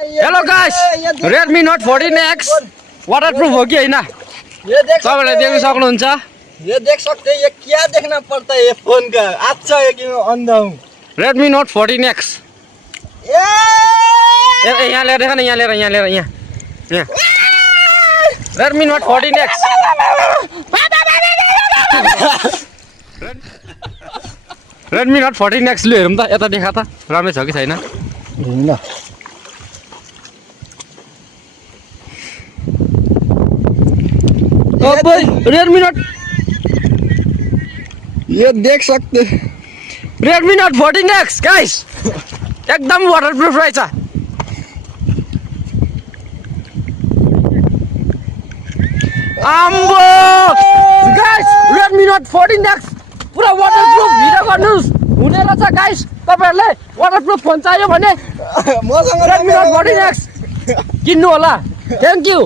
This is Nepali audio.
Hello guys, Redmi Note 14X waterproof हो कि हैन? ये देख तपाईले देख्न सक्नुहुन्छ। ये देख सकते हैं। ये क्या देखना पड़ता है ये फोन का। अच्छा है कि मैं अंधा हूँ। Redmi Note 14X यहाँ लिएर देखा न, यहाँ लिएर यहाँ Redmi Note 14X Redmi Note 14X लु हेरौँ त, यता देखा त राम्रै छ कि छैन। ल Redmi Note ये देख सकते Redmi Note 14X गाइस एकदम वाटरप्रूफ रहेछ। आम्बो गाइस, Redmi Note 14X पुरा वाटरप्रूफ भिडियो गर्नुस् हुने रहेछ गाइस। तपाईहरुले वाटरप्रूफ फोन चाहियो भने मसँग Redmi Note 14X किन्नु होला। Thank you.